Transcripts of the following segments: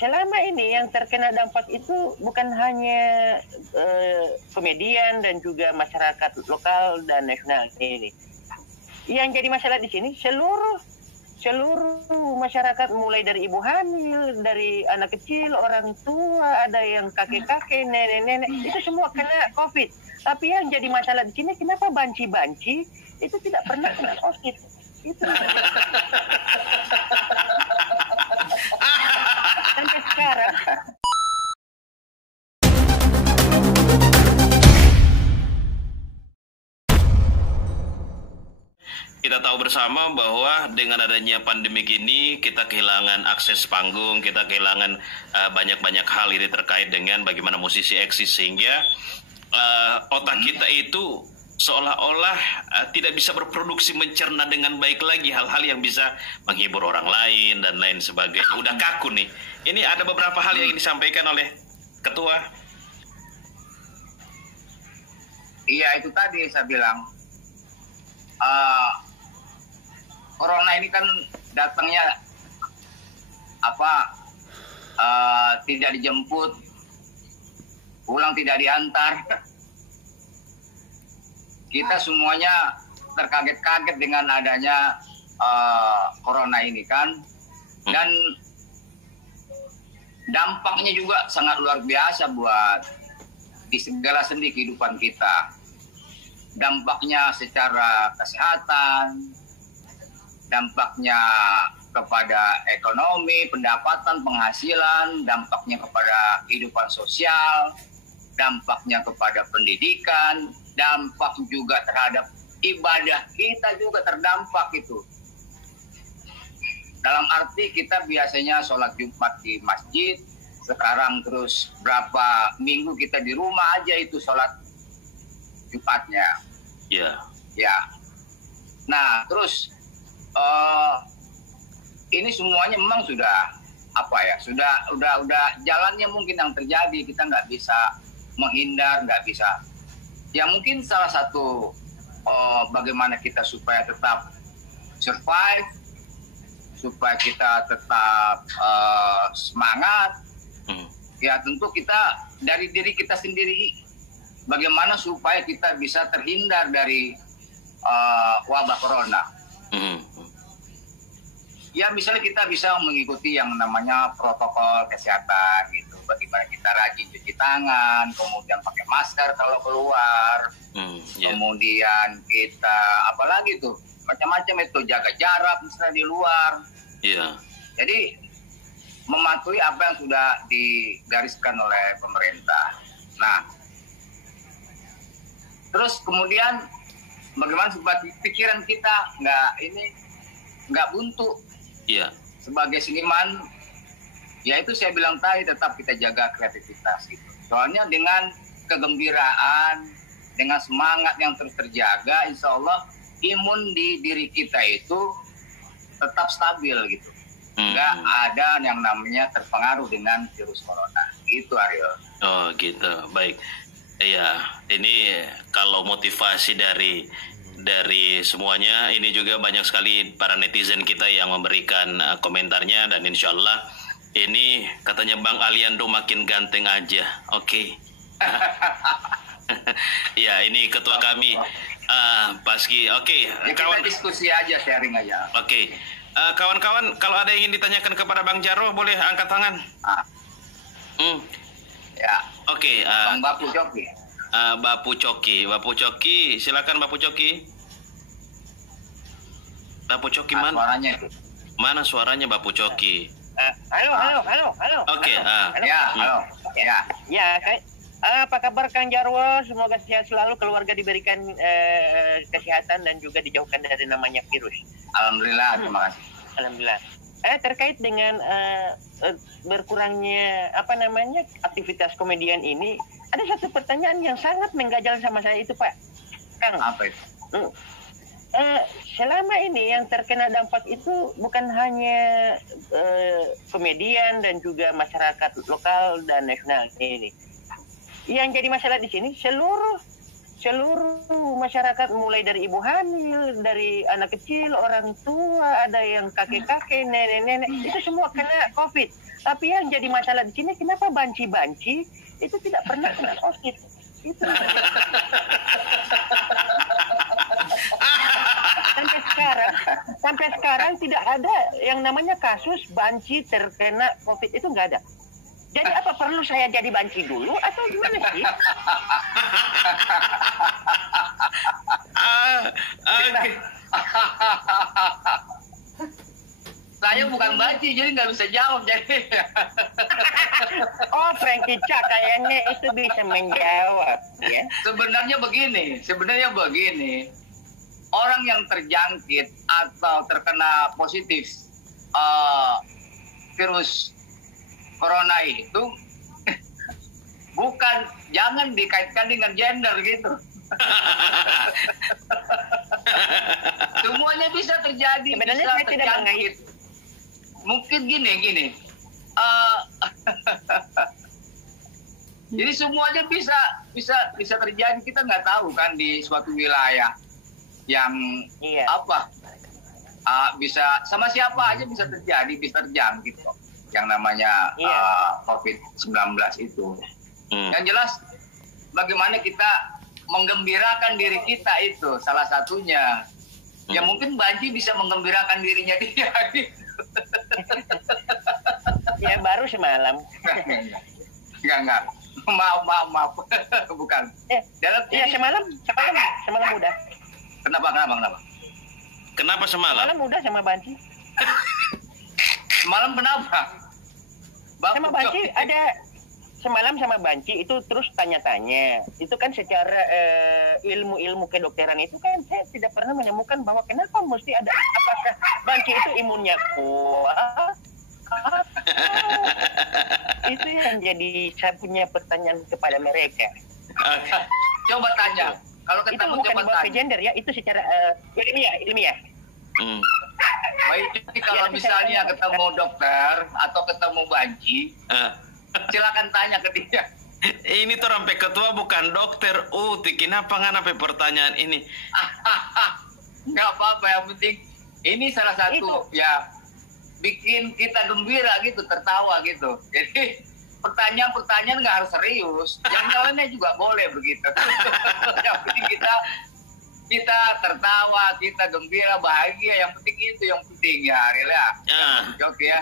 selama ini yang terkena dampak itu bukan hanya komedian dan juga masyarakat lokal dan nasional ini. Yang jadi masalah di sini seluruh masyarakat, mulai dari ibu hamil, dari anak kecil, orang tua, ada yang kakek-kakek, nenek-nenek, itu semua kena COVID. Tapi yang jadi masalah di sini, kenapa banci-banci itu tidak pernah kena COVID? Itu sampai sekarang. Kita tahu bersama bahwa dengan adanya pandemi ini kita kehilangan akses panggung, kita kehilangan banyak-banyak hal ini terkait dengan bagaimana musisi eksis, sehingga otak kita itu seolah-olah tidak bisa berproduksi, mencerna dengan baik lagi hal-hal yang bisa menghibur orang lain dan lain sebagainya. Udah kaku nih. Ini ada beberapa hal yang disampaikan oleh Ketua. Iya, itu tadi saya bilang. Corona ini kan datangnya tidak dijemput, pulang tidak diantar. Kita semuanya terkaget-kaget dengan adanya Corona ini kan, dan dampaknya juga sangat luar biasa buat di segala sendi kehidupan kita. Dampaknya secara kesehatan, dampaknya kepada ekonomi, pendapatan, penghasilan, dampaknya kepada kehidupan sosial, dampaknya kepada pendidikan, dampak juga terhadap ibadah kita juga terdampak itu. Dalam arti kita biasanya sholat Jumat di masjid, sekarang terus berapa minggu kita di rumah aja itu sholat Jumatnya. Ya. Ya. Nah, terus ini semuanya memang sudah udah jalannya mungkin yang terjadi, kita nggak bisa menghindar, nggak bisa. Ya mungkin salah satu bagaimana kita supaya tetap survive, supaya kita tetap semangat. Ya tentu kita dari diri kita sendiri, bagaimana supaya kita bisa terhindar dari wabah corona. Ya misalnya kita bisa mengikuti yang namanya protokol kesehatan gitu. Bagaimana kita rajin cuci tangan, kemudian pakai masker kalau keluar. Kemudian kita apalagi tuh macam-macam itu, jaga jarak misalnya di luar. Jadi mematuhi apa yang sudah digariskan oleh pemerintah. Nah, terus kemudian bagaimana supaya pikiran kita nggak buntu. Sebagai seniman, ya itu saya bilang tadi, tetap kita jaga kreativitas gitu. Soalnya dengan kegembiraan, dengan semangat yang terus terjaga, insya Allah imun di diri kita itu tetap stabil gitu. Nggak ada yang namanya terpengaruh dengan virus corona. Gitu, Ariel. Oh gitu, baik. Iya, ini kalau motivasi dari semuanya, ini juga banyak sekali para netizen kita yang memberikan komentarnya, dan insya Allah ini katanya Bang Aliando makin ganteng aja. Oke. Ya, ini ketua kami Paski. Oke. Ya, kita diskusi aja, sharing aja. Oke. Kawan-kawan, kalau ada yang ingin ditanyakan kepada Bang Jarwo, boleh angkat tangan. Ya. Oke. Bang Bapu Coki. Bapu Coki, silakan Bapu Coki. Bapu Coki mana? Suaranya itu. Mana suaranya Bapu Coki? Halo. Oke. Ya, halo. Ya. Ya, apa kabar Kang Jarwo? Semoga sehat selalu, keluarga diberikan kesehatan dan juga dijauhkan dari namanya virus. Alhamdulillah, terima kasih. Alhamdulillah. Terkait dengan berkurangnya aktivitas komedian ini, ada satu pertanyaan yang sangat mengganjal sama saya itu, Pak Kang. Apa itu? Selama ini yang terkena dampak itu bukan hanya komedian dan juga masyarakat lokal dan nasional ini. Yang jadi masalah di sini seluruh seluruh masyarakat, mulai dari ibu hamil, dari anak kecil, orang tua, ada yang kakek-kakek, nenek-nenek, itu semua kena COVID. Tapi yang jadi masalah di sini, kenapa banci-banci itu tidak pernah kena COVID? Itu. Sampai sekarang tidak ada yang namanya kasus banci terkena COVID, itu nggak ada. Jadi apa perlu saya jadi banci dulu atau gimana sih? Oke. Saya bukan banci, jadi nggak bisa jawab. Jadi Oh, Frankie Cha kayaknya itu bisa menjawab, ya. sebenarnya begini. Orang yang terjangkit atau terkena positif virus corona itu jangan dikaitkan dengan gender gitu. Semuanya bisa terjadi, Sebenarnya bisa saya tidak terjangkit. Mungkin gini. Jadi semuanya bisa terjadi. Kita nggak tahu kan di suatu wilayah yang Iya. bisa sama siapa aja bisa terjangkit kok. Yang namanya Iya. COVID-19 itu. Yang jelas bagaimana kita menggembirakan diri kita itu salah satunya. Ya mungkin banci bisa menggembirakan dirinya dia. Ya baru semalam. Enggak. Maaf. Bukan. Iya semalam udah. Kenapa? Kenapa semalam? Semalam udah sama banci. Semalam kenapa? Sama banci ada semalam sama banci itu terus tanya-tanya. Itu kan secara ilmu kedokteran itu kan saya tidak pernah menemukan bahwa kenapa mesti ada, apakah banci itu imunnya kuat? Itu yang jadi saya punya pertanyaan kepada mereka. Coba tanya. Kalau Itu ketemu bukan coba dibawa ke tanya. gender ya, itu secara ilmiah. Baik, jadi kalau misalnya ketemu dokter atau ketemu banci, silakan tanya ke dia. Ini tuh sampai ketua bukan dokter. Kenapa nggak sampai pertanyaan ini? Nggak apa-apa, yang penting ini salah satu ya bikin kita gembira gitu, tertawa gitu. Jadi pertanyaan nggak harus serius, yang lainnya juga boleh begitu. Yang penting kita tertawa, kita gembira, bahagia. Yang penting itu, yang penting ya, Rela. Oke ya.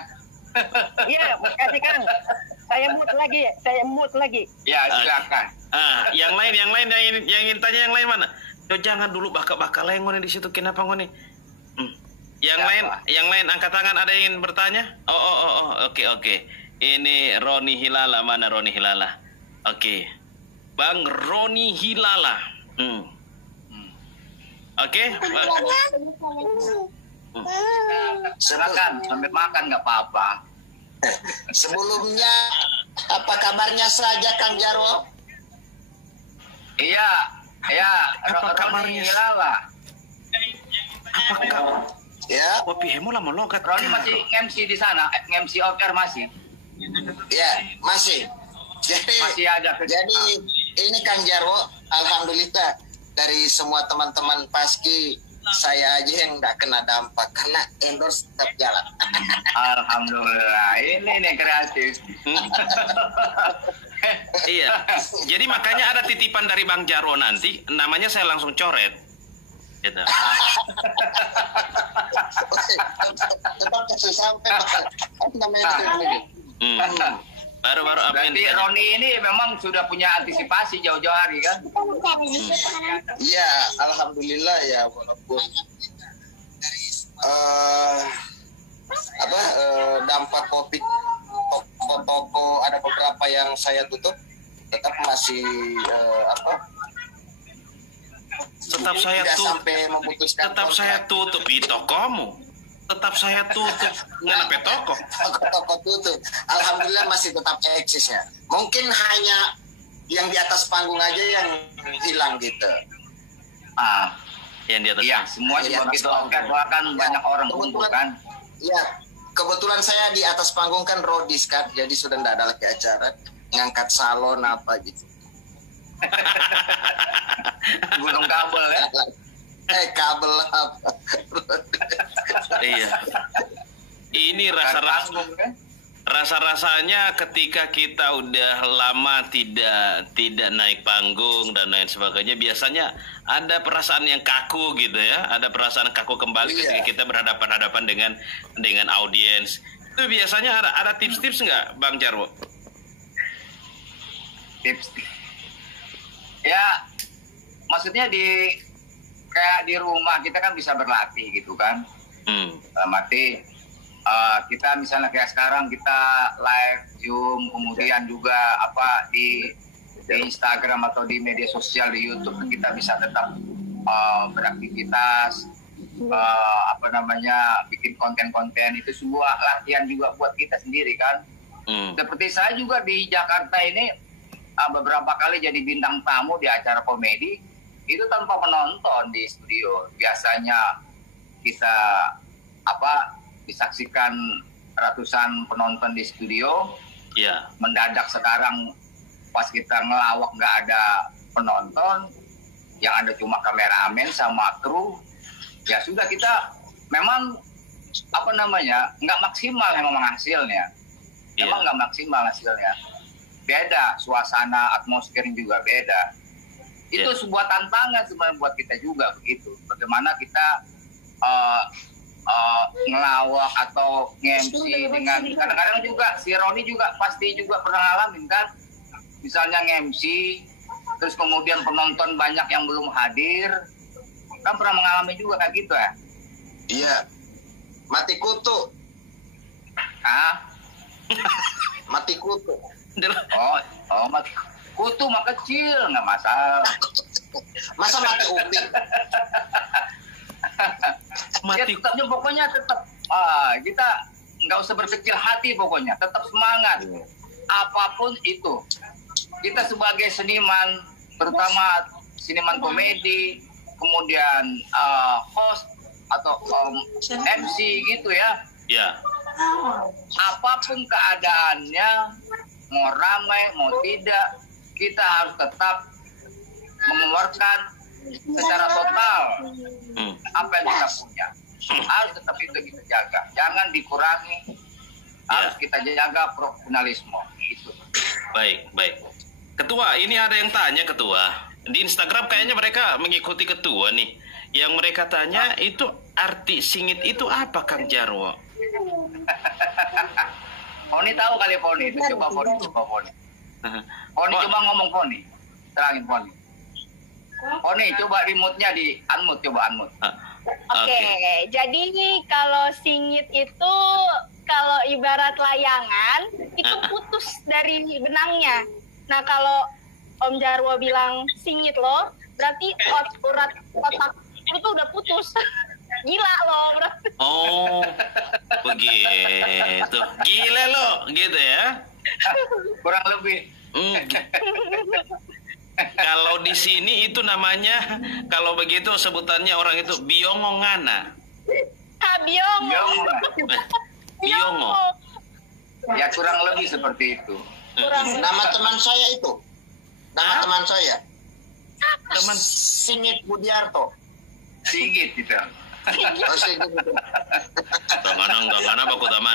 Iya, makasih Kang. Saya mute lagi. Ya, silakan. Yang lain yang ingin tanya yang lain mana? Jangan dulu baka lengon di situ. Kenapa ngoni? Yang lain angkat tangan, ada yang ingin bertanya? Oke. Ini Roni Hilala, mana Roni Hilala? Oke. Bang Roni Hilala. Oke. Silakan, sambil makan nggak apa-apa. Sebelumnya, apa kabarnya saja Kang Jarwo? Iya, Apa Roni kabarnya? Hilala. Apakah Ya, kopi hemo lama logat? Roni masih MC di sana, MC off air masih masih. masih ada. Jadi ini Kang Jarwo, alhamdulillah dari semua teman-teman Paski, saya aja yang nggak kena dampak karena endorse tetap jalan. Alhamdulillah, ini nih kreatif. Iya. Jadi makanya ada titipan dari Bang Jarwo nanti, namanya saya langsung coret. Gitu. Tetap kasih sampai apa namanya itu. Baru-baru apa Berarti Roni ini memang sudah punya antisipasi jauh-jauh hari kan? Iya, alhamdulillah ya, walaupun dampak COVID toko ada beberapa yang saya tutup, tetap masih Tetap saya tidak tutup. sampai memutuskan Tetap saya tutup di tokomu. Tetap saya tutup. Nggak sampai toko. toko tutup. Alhamdulillah masih tetap eksis ya. Mungkin hanya yang di atas panggung aja yang hilang gitu. Yang di atas. Iya, semua juga begitu. Kan banyak orang kumpul kan? Ya, kebetulan saya di atas panggung kan rodis kan, jadi sudah tidak ada lagi acara ngangkat salon apa gitu. Gunung kabel ya. Kabel apa? Iya. Ini rasa-rasanya ketika kita udah lama tidak naik panggung dan lain sebagainya, biasanya ada perasaan yang kaku gitu ya, ada perasaan kaku kembali ketika kita berhadapan-hadapan dengan audiens. Itu biasanya ada tips-tips nggak, Bang Jarwo? Tips ya, maksudnya kayak di rumah kita kan bisa berlatih gitu kan. Mati kita misalnya kayak sekarang kita live Zoom, kemudian juga di Instagram atau di media sosial di YouTube, kita bisa tetap beraktivitas, bikin konten-konten. Itu sebuah latihan juga buat kita sendiri kan. Seperti saya juga di Jakarta ini beberapa kali jadi bintang tamu di acara komedi itu tanpa penonton di studio. Biasanya kita disaksikan ratusan penonton di studio. Mendadak sekarang pas kita ngelawak nggak ada penonton, yang ada cuma kameramen sama kru. Ya sudah, kita memang nggak maksimal memang hasilnya. Memang nggak maksimal hasilnya. Beda suasana, atmosfernya juga beda. Itu sebuah tantangan sebenarnya buat kita juga begitu. Bagaimana kita ngelawak atau nge-MC dengan, kadang-kadang juga si Roni juga pasti juga pernah ngalamin kan, misalnya nge-MC terus kemudian penonton banyak yang belum hadir, kan pernah mengalami juga kayak gitu ya? Iya, mati kutu. Mati kutu. Oh mati kutu mah kecil, nggak masalah. Masa mati upik? Ya tetapnya pokoknya tetap kita nggak usah berkecil hati, pokoknya tetap semangat. Apapun itu, kita sebagai seniman, terutama seniman komedi, kemudian host atau MC gitu ya. Apapun keadaannya, mau ramai mau tidak, kita harus tetap mengeluarkan secara total apa yang kita punya. Harus tetap itu kita jaga, jangan dikurangi. Harus kita jaga profesionalisme itu. Baik. Ketua, ini ada yang tanya, Ketua. Di Instagram kayaknya mereka mengikuti Ketua nih. Yang mereka tanya itu arti singit itu apa, Kang Jarwo? Poni tahu kali Poni itu, coba Poni. Poni coba ngomong Poni. Terangin Poni. Poni coba remote-nya di unmute, coba unmute. Oke. Jadi kalau singit itu kalau ibarat layangan itu putus dari benangnya. Nah kalau Om Jarwo bilang singit loh, berarti urat otak itu udah putus. Gila loh berarti. Oh, begitu. Gila lo, gitu ya? Kurang lebih. Kalau di sini itu namanya, kalau begitu sebutannya orang itu biongongana. Biongo. Biongo. Ya kurang lebih seperti itu. Nama teman saya itu. Teman saya. Teman Singit Budiarto. Sigit gitu. Oh, Singit. Tangan baku taman.